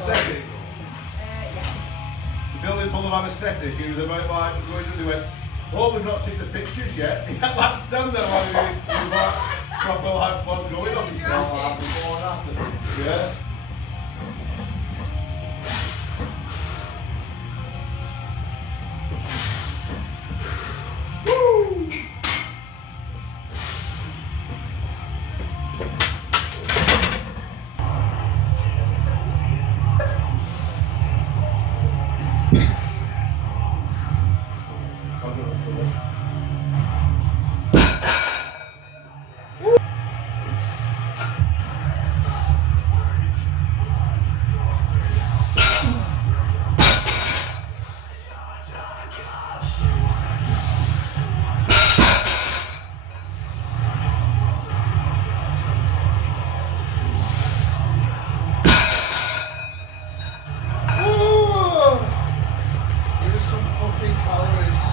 anaesthetic? Yeah. You filled him full of anaesthetic. He was about like going to do it. Oh, we've not took the pictures yet. He had that stand there while he was like proper like fun going on. Yeah. Here's some fucking calories.